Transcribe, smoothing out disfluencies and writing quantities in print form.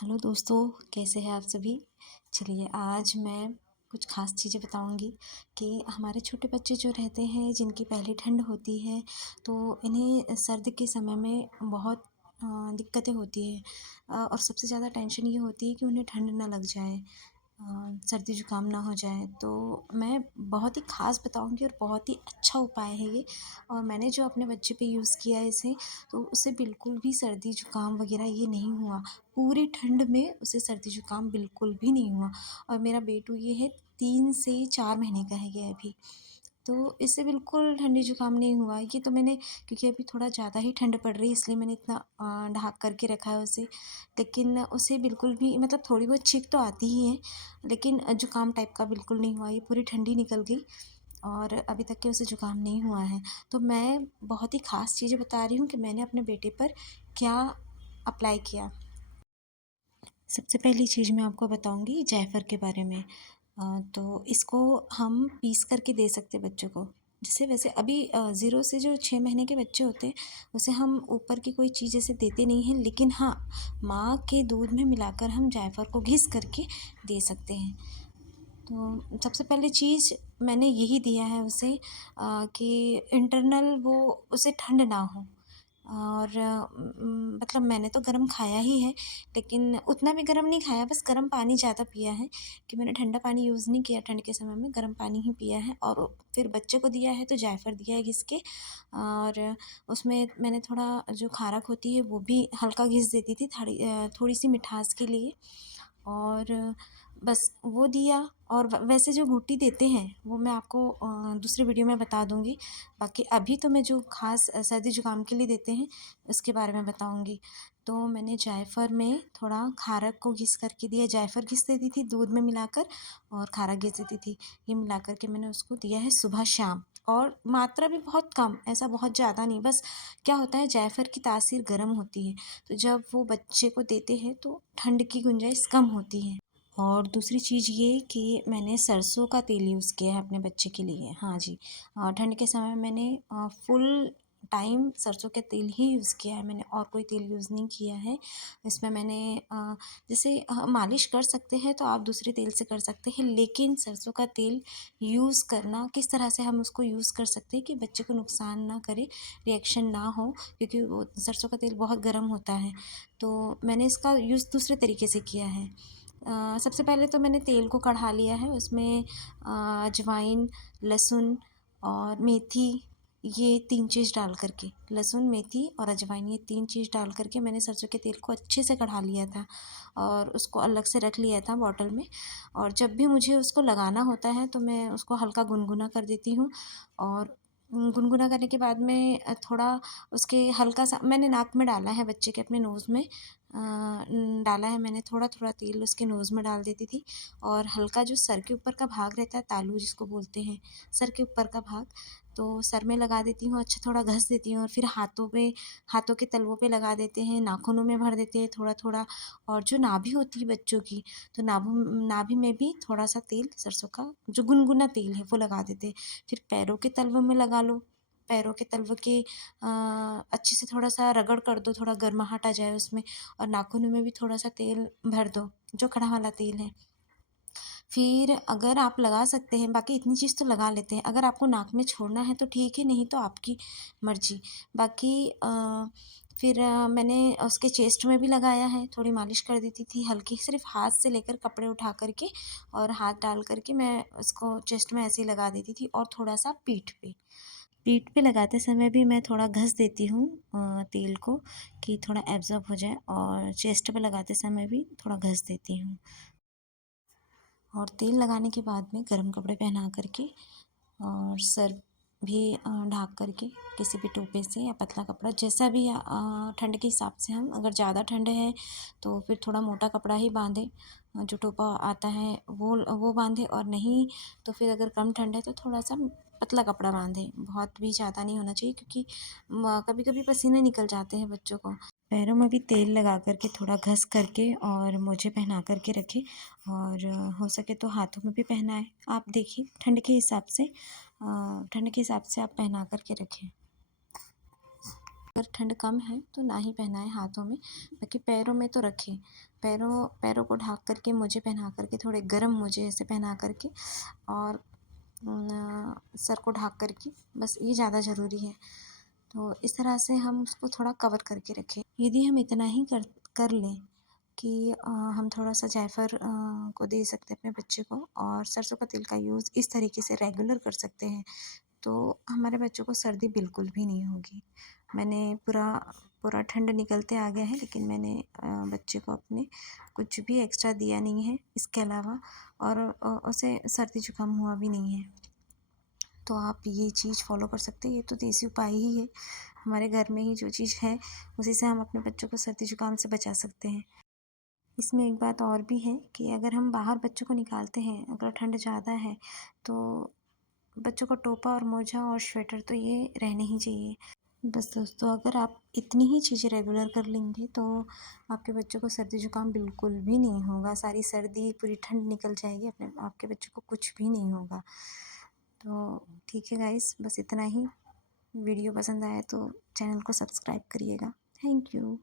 Hello दोस्तों, कैसे हैं आप सभी। चलिए आज मैं कुछ ख़ास चीज़ें बताऊंगी कि हमारे छोटे बच्चे जो रहते हैं जिनकी पहली ठंड होती है तो इन्हें सर्द के समय में बहुत दिक्कतें होती हैं। और सबसे ज़्यादा टेंशन ये होती है कि उन्हें ठंड ना लग जाए, सर्दी जुकाम ना हो जाए। तो मैं बहुत ही ख़ास बताऊंगी और बहुत ही अच्छा उपाय है ये। और मैंने जो अपने बच्चे पे यूज़ किया है इसे, तो उसे बिल्कुल भी सर्दी जुकाम वगैरह ये नहीं हुआ। पूरी ठंड में उसे सर्दी जुकाम बिल्कुल भी नहीं हुआ। और मेरा बेटू ये है 3 से 4 महीने का है ये अभी। तो इससे बिल्कुल ठंडी जुकाम नहीं हुआ। ये तो मैंने, क्योंकि अभी थोड़ा ज़्यादा ही ठंड पड़ रही है इसलिए मैंने इतना ढँक कर के रखा है उसे। लेकिन उसे बिल्कुल भी, मतलब थोड़ी बहुत छींक तो आती ही है, लेकिन जुकाम टाइप का बिल्कुल नहीं हुआ। ये पूरी ठंडी निकल गई और अभी तक के उसे जुकाम नहीं हुआ है। तो मैं बहुत ही ख़ास चीज़ें बता रही हूँ कि मैंने अपने बेटे पर क्या अप्लाई किया। सबसे पहली चीज़ मैं आपको बताऊँगी जायफ़ल के बारे में। तो इसको हम पीस करके दे सकते हैं बच्चों को। जैसे वैसे अभी 0 से जो 6 महीने के बच्चे होते हैं, उसे हम ऊपर की कोई चीज़ ऐसे देते नहीं हैं, लेकिन हाँ, माँ के दूध में मिलाकर हम जायफ़ल को घिस करके दे सकते हैं। तो सबसे पहली चीज़ मैंने यही दिया है उसे, कि इंटरनल वो उसे ठंड ना हो। और मतलब मैंने तो गर्म खाया ही है, लेकिन उतना भी गर्म नहीं खाया, बस गर्म पानी ज़्यादा पिया है। कि मैंने ठंडा पानी यूज़ नहीं किया ठंड के समय में, गर्म पानी ही पिया है। और फिर बच्चे को दिया है तो जायफ़ल दिया है घिस के। और उसमें मैंने थोड़ा जो खारक होती है वो भी हल्का घिस देती थी, थोड़ी-सी मिठास के लिए। और बस वो दिया। और वैसे जो घुट्टी देते हैं वो मैं आपको दूसरी वीडियो में बता दूँगी। बाकी अभी तो मैं जो ख़ास सर्दी जुकाम के लिए देते हैं उसके बारे में बताऊँगी। तो मैंने जायफ़ल में थोड़ा खारक को घिस करके दिया, जायफ़ल घिस देती थी दूध में मिलाकर और खारक घिस देती थी। ये मिला कर के मैंने उसको दिया है सुबह-शाम। और मात्रा भी बहुत कम, ऐसा बहुत ज़्यादा नहीं। बस क्या होता है, जायफ़ल की तासीर गर्म होती है, तो जब वो बच्चे को देते हैं तो ठंड की गुंजाइश कम होती है। और दूसरी चीज़ ये कि मैंने सरसों का तेल यूज़ किया है अपने बच्चे के लिए। हाँ जी, ठंड के समय में मैंने फुल टाइम सरसों का तेल ही यूज़ किया है, मैंने और कोई तेल यूज़ नहीं किया है। इसमें मैंने जैसे मालिश कर सकते हैं तो आप दूसरे तेल से कर सकते हैं, लेकिन सरसों का तेल यूज़ करना किस तरह से हम उसको यूज़ कर सकते हैं कि बच्चे को नुकसान ना करे, रिएक्शन ना हो, क्योंकि वो सरसों का तेल बहुत गर्म होता है। तो मैंने इसका यूज़ दूसरे तरीके से किया है। सबसे पहले तो मैंने तेल को कढ़ा लिया है, उसमें अजवाइन, लहसुन और मेथी, ये 3 चीज़ डाल कर के, लहसुन, मेथी और अजवाइन, ये 3 चीज़ डाल कर के मैंने सरसों के तेल को अच्छे से कढ़ा लिया था और उसको अलग से रख लिया था बॉटल में। और जब भी मुझे उसको लगाना होता है तो मैं उसको हल्का गुनगुना कर देती हूँ। और गुनगुना करने के बाद में थोड़ा उसके हल्का सा मैंने नाक में डाला है बच्चे के, अपने नोज़ में डाला है मैंने, थोड़ा-थोड़ा तेल उसके नोज़ में डाल देती थी। और हल्का जो सर के ऊपर का भाग रहता है, तालू जिसको बोलते हैं, सर के ऊपर का भाग, तो सर में लगा देती हूँ, अच्छा थोड़ा घस देती हूँ। और फिर हाथों के तलवों पे लगा देते हैं, नाखूनों में भर देते हैं थोड़ा-थोड़ा। और जो नाभि होती है बच्चों की, तो नाभि में भी थोड़ा-सा तेल सरसों का जो गुनगुना तेल है वो लगा देते हैं। फिर पैरों के तलवों में लगा लो, पैरों के तलवों के अच्छे से थोड़ा-सा रगड़ कर दो, थोड़ा गर्माहट आ जाए उसमें। और नाखूनों में भी थोड़ा-सा तेल भर दो, जो कढ़ा वाला तेल है। फिर अगर आप लगा सकते हैं, बाकी इतनी चीज़ तो लगा लेते हैं, अगर आपको नाक में छोड़ना है तो ठीक है, नहीं तो आपकी मर्ज़ी। बाकी फिर मैंने उसके चेस्ट में भी लगाया है, थोड़ी मालिश कर देती थी हल्की, सिर्फ़ हाथ से लेकर कपड़े उठा कर के और हाथ डाल कर के मैं उसको चेस्ट में ऐसे ही लगा देती थी। और थोड़ा-सा पीठ पे, लगाते समय भी मैं थोड़ा घस देती हूँ तेल को, कि थोड़ा एब्ज़ॉर्ब हो जाए। और चेस्ट पे लगाते समय भी थोड़ा घस देती हूँ। और तेल लगाने के बाद में गर्म कपड़े पहना कर के और सर भी ढाँक कर के, किसी भी टोपे से या पतला कपड़ा, जैसा भी ठंड के हिसाब से, हम अगर ज़्यादा ठंड है तो फिर थोड़ा मोटा कपड़ा ही बाँधें, जो टोपा आता है वो बाँधें। और नहीं तो फिर अगर कम ठंड है तो थोड़ा-सा पतला कपड़ा बाँधें, बहुत भी ज़्यादा नहीं होना चाहिए, क्योंकि कभी-कभी पसीने निकल जाते हैं बच्चों को। पैरों में भी तेल लगा कर के, थोड़ा घस करके और मोजे पहना कर के रखें। और हो सके तो हाथों में भी पहनाएँ। आप देखिए ठंड के हिसाब से आप पहना कर के रखें। अगर ठंड कम है तो ना ही पहनाएं हाथों में, बाकी पैरों में तो रखें। पैरों पैरों को ढक करके, मोजे पहना करके, थोड़े गर्म मोजे ऐसे पहना करके, और सर को ढक करके, बस ये ज़्यादा ज़रूरी है। तो इस तरह से हम उसको थोड़ा कवर करके रखें। यदि हम इतना ही कर कर लें कि हम थोड़ा सा जायफ़ल को दे सकते हैं अपने बच्चे को, और सरसों का तेल का यूज़ इस तरीके से रेगुलर कर सकते हैं, तो हमारे बच्चों को सर्दी बिल्कुल भी नहीं होगी। मैंने पूरा पूरा ठंड निकलते आ गया है, लेकिन मैंने बच्चे को अपने कुछ भी एक्स्ट्रा दिया नहीं है इसके अलावा, और उसे सर्दी जुकाम हुआ भी नहीं है। तो आप ये चीज़ फ़ॉलो कर सकते हैं। ये तो देसी उपाय ही है, हमारे घर में ही जो चीज़ है उसी से हम अपने बच्चों को सर्दी जुकाम से बचा सकते हैं। इसमें एक बात और भी है कि अगर हम बाहर बच्चों को निकालते हैं, अगर ठंड ज़्यादा है, तो बच्चों को टोपा और मोजा और स्वेटर तो ये रहने ही चाहिए। बस दोस्तों, अगर आप इतनी ही चीज़ें रेगुलर कर लेंगे तो आपके बच्चों को सर्दी जुकाम बिल्कुल भी नहीं होगा। सारी सर्दी, पूरी ठंड निकल जाएगी, अपने आपके बच्चों को कुछ भी नहीं होगा। तो ठीक है गाइस, बस इतना ही। वीडियो पसंद आए तो चैनल को सब्सक्राइब करिएगा। Thank you.